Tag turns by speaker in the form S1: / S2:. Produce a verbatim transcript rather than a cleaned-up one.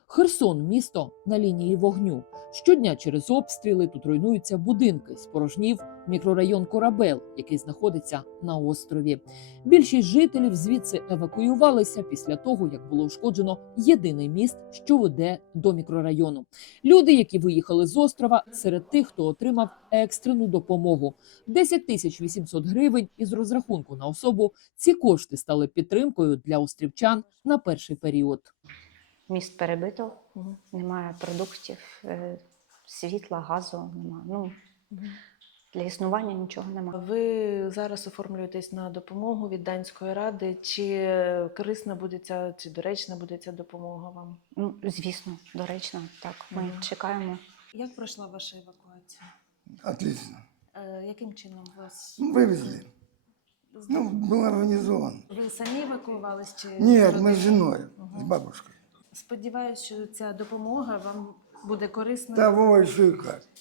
S1: Херсон – місто на лінії вогню. Щодня через обстріли тут руйнуються будинки, спорожнів мікрорайон Корабел, який знаходиться на острові. Більшість жителів звідси евакуювалися після того, як було ушкоджено єдиний міст, що веде до мікрорайону. Люди, які виїхали з острова, серед тих, хто отримав екстрену допомогу. десять тисяч вісімсот гривень із розрахунку на особу. Ці кошти стали підтримкою для острівчан на перший період.
S2: Міст перебито, немає продуктів, е, світла, газу немає. Ну, для існування нічого немає.
S3: Ви зараз оформлюєтесь на допомогу від Данської ради. Чи корисна буде ця, чи доречна буде ця допомога вам?
S2: Ну, звісно, доречно, так. Ми
S3: Мгм.
S2: чекаємо.
S3: Як пройшла ваша евакуація?
S4: Отлично.
S3: Е, яким чином вас?
S4: Ну, вывезли. Ну, был организован.
S3: Ви самі евакуювались? Чи
S4: Нет,
S3: з
S4: мы с
S3: родиною?
S4: женой,
S3: Мгм.
S4: с бабушкой.
S3: Сподіваюсь, що ця допомога вам буде корисна.
S4: Да, ой, что и как.